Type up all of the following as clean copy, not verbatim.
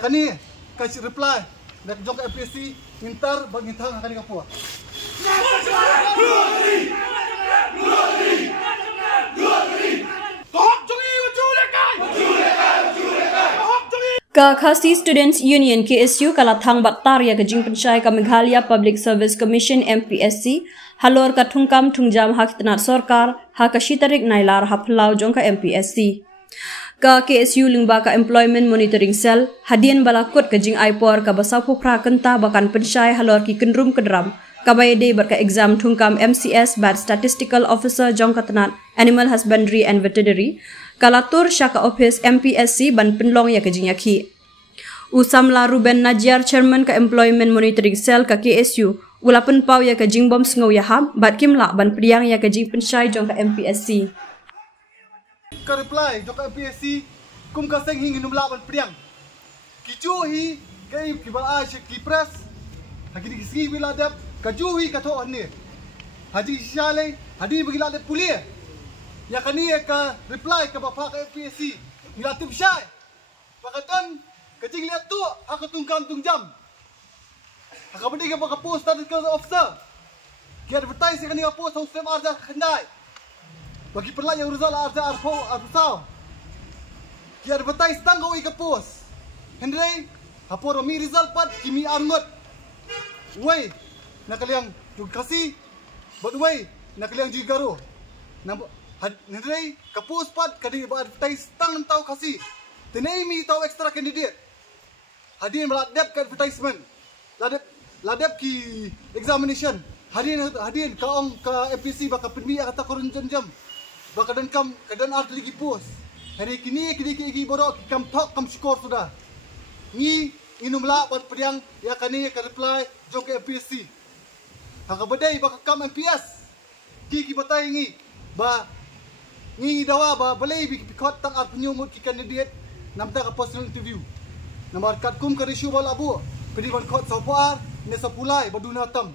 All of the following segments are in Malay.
kani kasih reply dak jong MPSC ngintar bag ngintang kani kapua. Ka Khasi Students Union KSU kalathang baktar ya kajing pensyai ka Meghalaya Public Service Commission MPSC halor ka thungkam thungjam hak tenar sorkar ha ka shitarik nailar haplau jong ka MPSC ka KSU lingba ka Employment Monitoring Cell hadian balakut kajing aipor ka basapu prakenta bakan pensyai halor ki kendrum kedram kabayde berka exam thungkam MCS bad Statistical Officer jong ka tenar Animal Husbandry and Veterinary Kalatur Syaka Office MPSC ban penlong ya kajing yaki. Usamla Ruben Najar Chairman ka Employment Monitoring Cell ka KSU ulapan pau ya kajing bom sengau ya ham bat kimla ban priang ya kajing pensyai jong ka MPSC. Ka reply jong ka MPSC kum ka seng hing numla ban priang. Kicu hi kai kibal a ki press hagi dikisi bila dap kaju hi ka tho ni. Haji syale hadi bagi la de pulia. Ya kani ka reply ka bapa ka MPSC ngilatip syai pakatan kajing lihat tu aku tungkam tungjam aku bedi ka baka post statistical officer ki advertise kani ka post sistem arja khandai bagi perla yang result arja arpo arpusau ki advertise tanggo ka post hendrei apo romi result pat kimi angot wei nakaliang kasih but wei nakaliang jigaro Hendrei kapus pat kadi advertise tang tau kasih. Tenai mi tau extra candidate. Hadin meladep ke advertisement. Ladep ki examination. Hadin kaong ka MPC baka penmi kata korun jam. Baka dan kam kadan art lagi post. Hari kini ki borok kam tok kam score sudah. Ni inum la pat pediang ya kani ka reply jong ke MPC. Haka badai baka kam MPS. Ki batai ngi ba ni dawa ba balai bikot tang art penyumut ki candidate namta ka personal interview namar kat kum ka issue bal abu pedi ban khot sopar ne sapulai baduna tam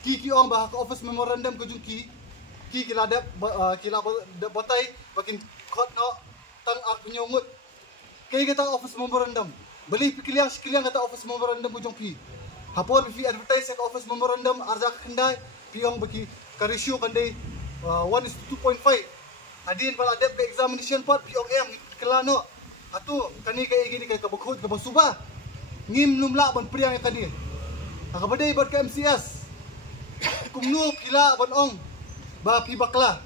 ki ong ba ka office memorandum ko jungki ki ladap kila batai bakin khot no tang art penyumut kay kata office memorandum bali pikiliang kata office memorandum ko jungki hapor bi advertise ka office memorandum arja khandai piong baki ka ratio kandai 1:2.5 Hadin pala dep ke examination part POM kelano atu kani kay gini kay kabukhod ka basuba ngim numla ban priang kadi akabade bat ka MCS kumnu kila ban ong ba pi bakla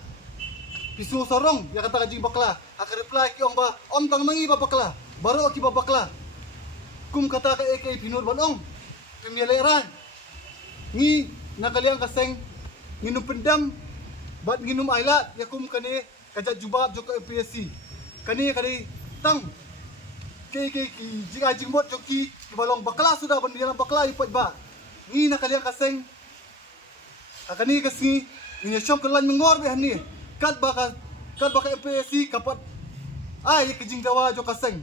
pisu sarong ya kata kajing bakla aka reply ki ong ba on tang mangi ba bakla baro ki ba bakla kum kata ka AK pinur ban ong pemileran ngi nakaliang kaseng nginum pendam bat nginum ailat ya kum kani kajat jubab jok MPSC kani tang ki jika jimbot joki balong bakla sudah bandiran bakla ipat ba ni nakaliang kaseng akani kasni ni syom kelan mengor be hani kat baka MPSC kapat ai kejing dawa jok kaseng